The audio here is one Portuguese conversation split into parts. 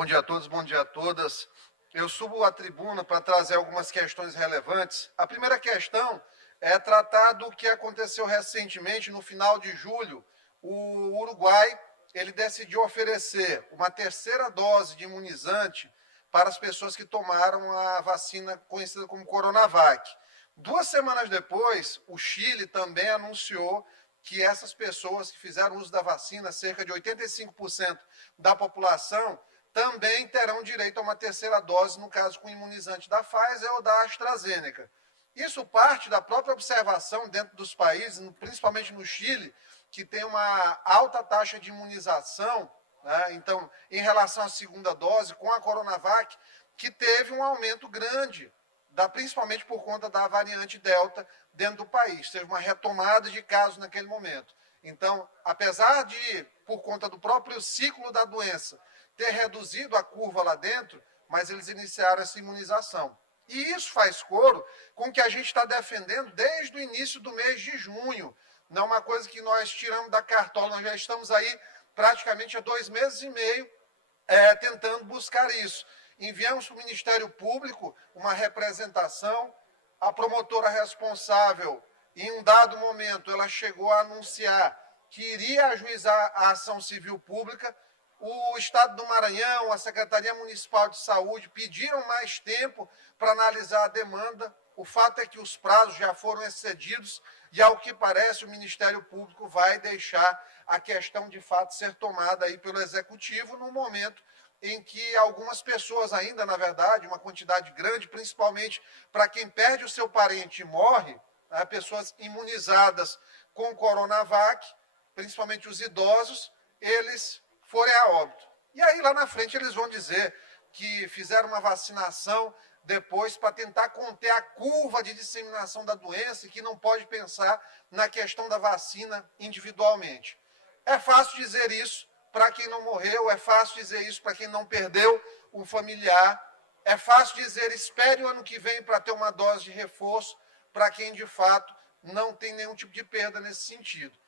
Bom dia a todos, bom dia a todas. Eu subo à tribuna para trazer algumas questões relevantes. A primeira questão é tratar do que aconteceu recentemente, no final de julho. O Uruguai ele decidiu oferecer uma terceira dose de imunizante para as pessoas que tomaram a vacina conhecida como Coronavac. 2 semanas depois, o Chile também anunciou que essas pessoas que fizeram uso da vacina, cerca de 85% da população, também terão direito a uma terceira dose, no caso com imunizante da Pfizer ou da AstraZeneca. Isso parte da própria observação dentro dos países, principalmente no Chile, que tem uma alta taxa de imunização, né? Então, em relação à segunda dose, com a Coronavac, que teve um aumento grande, principalmente por conta da variante Delta dentro do país. Teve uma retomada de casos naquele momento. Então, apesar de, por conta do próprio ciclo da doença, ter reduzido a curva lá dentro, mas eles iniciaram essa imunização. E isso faz coro com o que a gente está defendendo desde o início do mês de junho. Não é uma coisa que nós tiramos da cartola, nós já estamos aí praticamente há 2 meses e meio tentando buscar isso. Enviamos para o Ministério Público uma representação, a promotora responsável, em um dado momento, ela chegou a anunciar que iria ajuizar a ação civil pública. O Estado do Maranhão, a Secretaria Municipal de Saúde pediram mais tempo para analisar a demanda. O fato é que os prazos já foram excedidos e, ao que parece, o Ministério Público vai deixar a questão de fato ser tomada aí pelo Executivo no momento em que algumas pessoas ainda, na verdade, uma quantidade grande, principalmente para quem perde o seu parente e morre, né, pessoas imunizadas com Coronavac, principalmente os idosos, eles forem a óbito. E aí, lá na frente, eles vão dizer que fizeram uma vacinação depois para tentar conter a curva de disseminação da doença e que não pode pensar na questão da vacina individualmente. É fácil dizer isso para quem não morreu, é fácil dizer isso para quem não perdeu um familiar, é fácil dizer espere o ano que vem para ter uma dose de reforço para quem, de fato, não tem nenhum tipo de perda nesse sentido.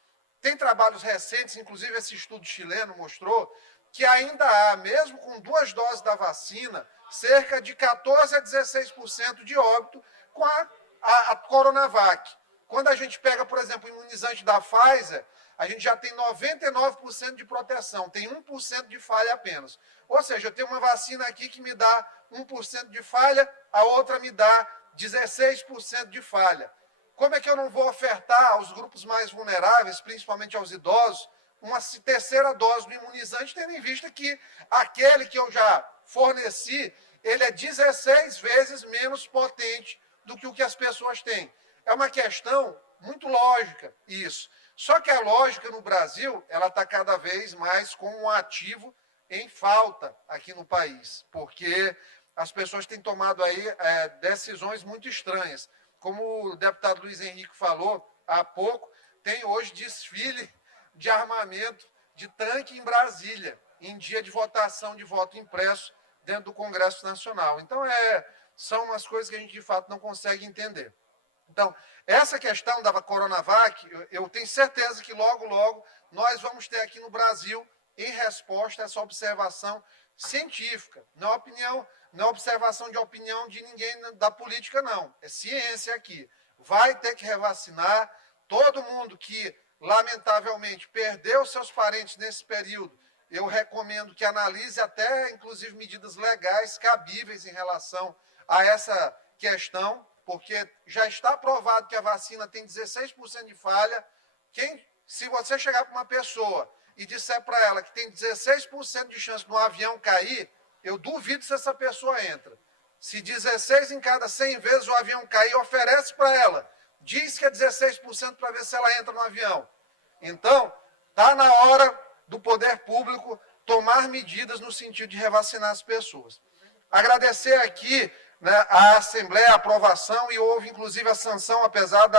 Tem trabalhos recentes, inclusive esse estudo chileno mostrou, que ainda há, mesmo com 2 doses da vacina, cerca de 14% a 16% de óbito com a Coronavac. Quando a gente pega, por exemplo, o imunizante da Pfizer, a gente já tem 99% de proteção, tem 1% de falha apenas. Ou seja, eu tenho uma vacina aqui que me dá 1% de falha, a outra me dá 16% de falha. Como é que eu não vou ofertar aos grupos mais vulneráveis, principalmente aos idosos, uma terceira dose do imunizante, tendo em vista que aquele que eu já forneci, ele é 16 vezes menos potente do que o que as pessoas têm. É uma questão muito lógica isso. Só que a lógica no Brasil, ela está cada vez mais com um ativo em falta aqui no país, porque as pessoas têm tomado aí decisões muito estranhas. Como o deputado Luiz Henrique falou há pouco, tem hoje desfile de armamento de tanque em Brasília, em dia de votação de voto impresso dentro do Congresso Nacional. Então, são umas coisas que a gente, de fato, não consegue entender. Então, essa questão da Coronavac, eu tenho certeza que logo, logo, nós vamos ter aqui no Brasil, em resposta a essa observação científica. Não é observação de opinião de ninguém da política, não. É ciência aqui. Vai ter que revacinar. Todo mundo que, lamentavelmente, perdeu seus parentes nesse período, eu recomendo que analise até, inclusive, medidas legais cabíveis em relação a essa questão, porque já está provado que a vacina tem 16% de falha. Se você chegar para uma pessoa e disser para ela que tem 16% de chance de um avião cair, eu duvido se essa pessoa entra. Se 16 em cada 100 vezes o avião cair, oferece para ela, diz que é 16% para ver se ela entra no avião. Então, está na hora do poder público tomar medidas no sentido de revacinar as pessoas. Agradecer aqui, né, a Assembleia, a aprovação, e houve inclusive a sanção, apesar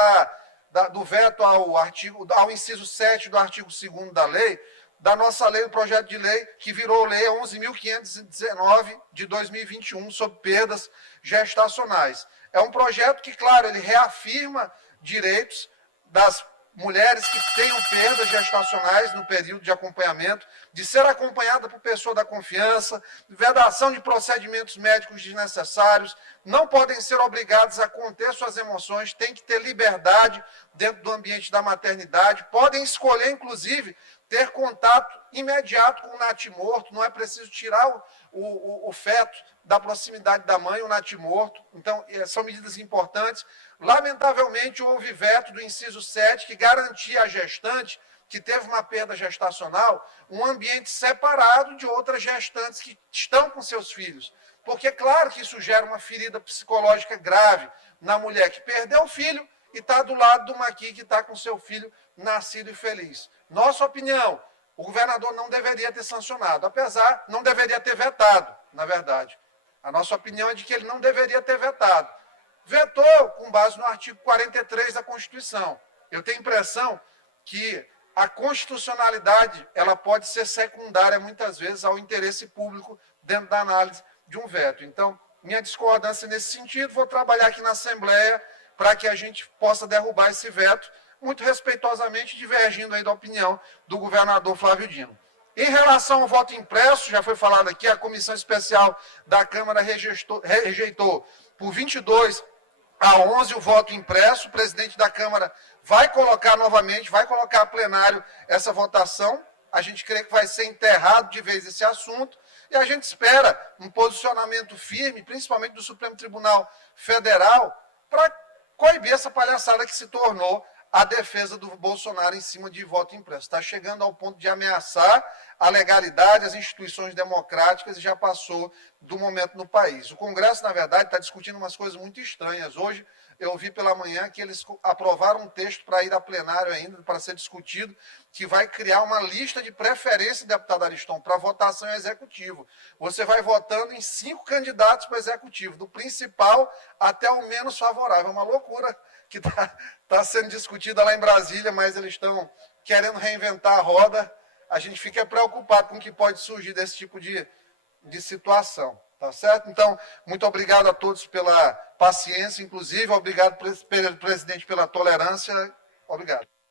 do veto ao inciso 7 do artigo 2º da lei, da nossa lei, do projeto de lei, que virou lei 11.519 de 2021, sobre perdas gestacionais. É um projeto que, claro, ele reafirma direitos das mulheres que tenham perdas gestacionais no período de acompanhamento, de ser acompanhada por pessoa da confiança, vedação de procedimentos médicos desnecessários, não podem ser obrigadas a conter suas emoções, têm que ter liberdade dentro do ambiente da maternidade, podem escolher, inclusive, ter contato imediato com o natimorto, não é preciso tirar o feto da proximidade da mãe, o natimorto. Então, são medidas importantes. Lamentavelmente, houve veto do inciso 7, que garantia à gestante que teve uma perda gestacional um ambiente separado de outras gestantes que estão com seus filhos. Porque, claro que isso gera uma ferida psicológica grave na mulher que perdeu o filho e está do lado do maqui que está com seu filho nascido e feliz. Nossa opinião, o governador não deveria ter sancionado, apesar, não deveria ter vetado, na verdade. A nossa opinião é de que ele não deveria ter vetado. Vetou com base no artigo 43 da Constituição. Eu tenho a impressão que a constitucionalidade ela pode ser secundária, muitas vezes, ao interesse público dentro da análise de um veto. Então, minha discordância nesse sentido, vou trabalhar aqui na Assembleia para que a gente possa derrubar esse veto, muito respeitosamente divergindo aí da opinião do governador Flávio Dino. Em relação ao voto impresso, já foi falado aqui, a comissão especial da Câmara rejeitou por 22 a 11 o voto impresso. O presidente da Câmara vai colocar novamente, vai colocar a plenário essa votação. A gente crê que vai ser enterrado de vez esse assunto e a gente espera um posicionamento firme, principalmente do Supremo Tribunal Federal, para coibir essa palhaçada que se tornou a defesa do Bolsonaro em cima de voto impresso. Está chegando ao ponto de ameaçar a legalidade, as instituições democráticas e já passou do momento no país. O Congresso, na verdade, está discutindo umas coisas muito estranhas. Hoje, eu vi pela manhã que eles aprovaram um texto para ir a plenário ainda, para ser discutido, que vai criar uma lista de preferência, deputado Ariston, para votação em executivo. Você vai votando em 5 candidatos para o executivo, do principal até o menos favorável. É uma loucura que está sendo discutida lá em Brasília, mas eles estão querendo reinventar a roda. A gente fica preocupado com o que pode surgir desse tipo de situação, tá certo? Então, muito obrigado a todos pela paciência, inclusive, obrigado, presidente, pela tolerância. Obrigado.